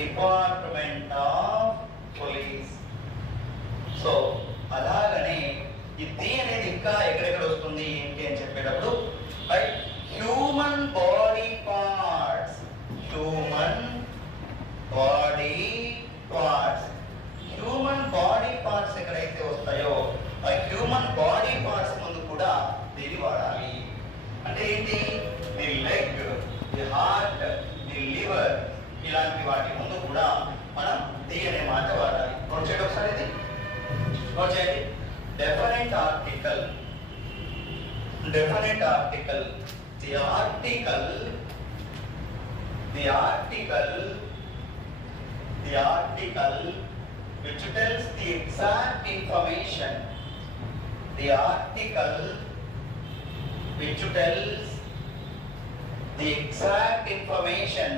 Department of police. So అలాగనే ఈ ది అనేది ఇంకా ఎక్కడెక్కడ వస్తుంది ఏంటి అని చెప్పేటప్పుడు right human body parts. Human body parts. Human body parts ఎక్కడైతే వస్తాయో ఆ హ్యూమన్ బాడీ పార్ట్స్ ముందు కూడా దీన్ని వాడాలి. అంటే ఏంటి? The leg, the heart, the liver ఇలాంటి వాటి ముందు కూడా మనం ది అనే మాట వాడాలి. నోట్ చేయండి ఒకసారి. ఇది నోట్ చేయండి. Definite article. Definite article. The article. The article. The article which tells the exact information. The article which tells the exact information